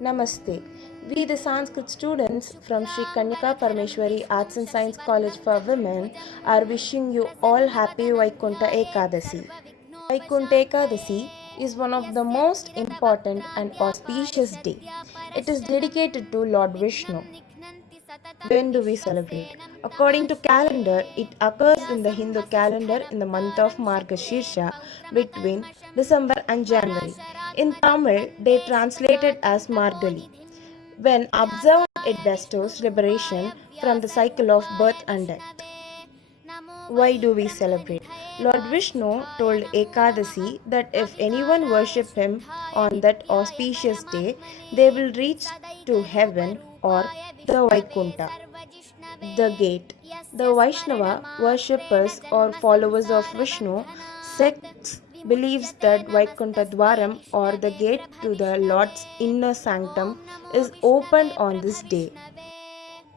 Namaste. We, the Sanskrit students from Sri Kanyaka Parmeshwari Arts and Science College for Women, are wishing you all happy Vaikunta Ekadasi. Vaikunta Ekadasi is one of the most important and auspicious day. It is dedicated to Lord Vishnu. When do we celebrate? According to calendar, it occurs in the Hindu calendar in the month of Margashirsha between December and January. In Tamil, they translate it as Margali. When observed, it bestows liberation from the cycle of birth and death. Why do we celebrate? Lord Vishnu told Ekadasi that if anyone worship him on that auspicious day, they will reach to heaven or the Vaikunta, the gate. The Vaishnava worshippers or followers of Vishnu sects believes that Vaikuntha Dwaram or the gate to the Lord's inner sanctum is opened on this day.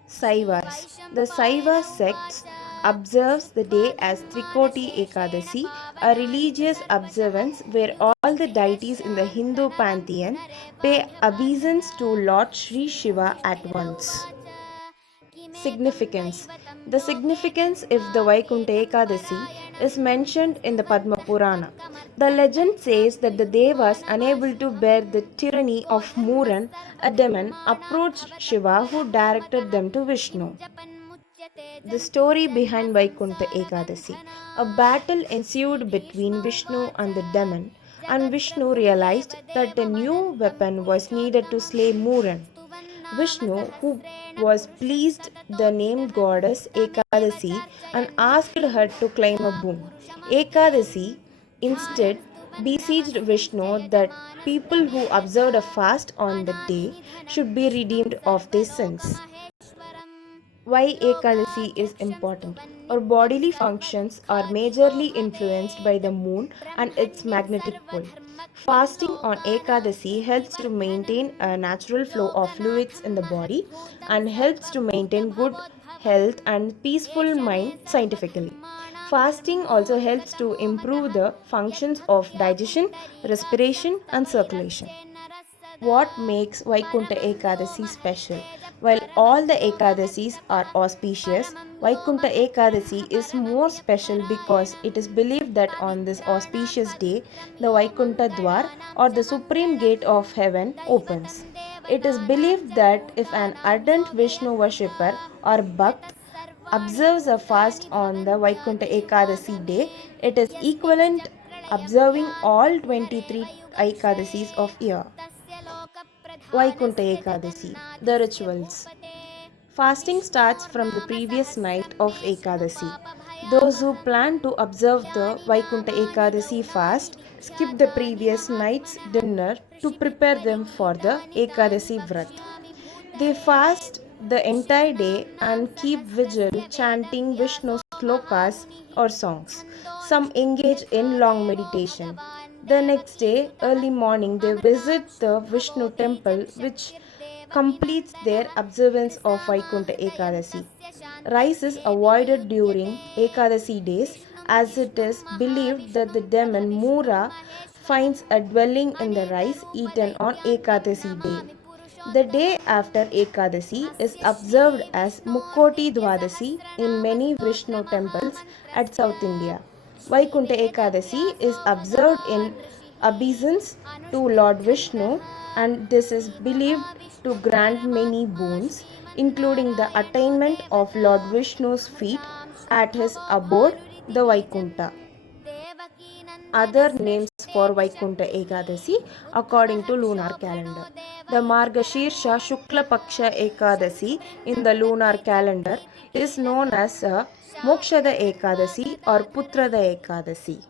Saivas. The Saiva sects observes the day as Trikoti Ekadasi, a religious observance where all the deities in the Hindu pantheon pay obeisance to Lord Sri Shiva at once. Significance. The significance of the Vaikunta Ekadasi is mentioned in the Padma Purana. The legend says that the Devas, unable to bear the tyranny of Muran, a demon, approached Shiva who directed them to Vishnu. The story behind Vaikunta Ekadasi. A battle ensued between Vishnu and the demon, and Vishnu realized that a new weapon was needed to slay Muran. Vishnu, who was pleased the named goddess Ekadasi and asked her to claim a boon. Ekadasi instead beseeched Vishnu that people who observed a fast on that day should be redeemed of their sins. Why Ekadasi is important? Our bodily functions are majorly influenced by the moon and its magnetic pull. Fasting on Ekadasi helps to maintain a natural flow of fluids in the body and helps to maintain good health and peaceful mind scientifically. Fasting also helps to improve the functions of digestion, respiration, and circulation. What makes Vaikunta Ekadasi special? While all the Ekadasis are auspicious, Vaikunta Ekadasi is more special because it is believed that on this auspicious day, the Vaikunta Dwar or the supreme gate of heaven opens. It is believed that if an ardent Vishnu worshipper or Bhakt observes a fast on the Vaikunta Ekadasi day, it is equivalent observing all 23 Ekadasis of year. Vaikunta Ekadasi. The rituals. Fasting starts from the previous night of Ekadasi. Those who plan to observe the Vaikunta Ekadasi fast skip the previous night's dinner to prepare them for the Ekadasi Vrat. They fast the entire day and keep vigil chanting Vishnu slokas or songs. Some engage in long meditation. The next day, early morning, they visit the Vishnu temple, which completes their observance of Vaikunta Ekadasi. Rice is avoided during Ekadasi days as it is believed that the demon Mura finds a dwelling in the rice eaten on Ekadasi day. The day after Ekadasi is observed as Mukkoti Dwadasi in many Vishnu temples at South India. Vaikunta Ekadasi is observed in obeisance to Lord Vishnu, and this is believed to grant many boons, including the attainment of Lord Vishnu's feet at his abode, the Vaikunta. Other names for Vaikunta Ekadasi according to lunar calendar. The Margashirsha Shukla Paksha Ekadasi in the lunar calendar is known as Mokshada Ekadasi or Putrada Ekadasi.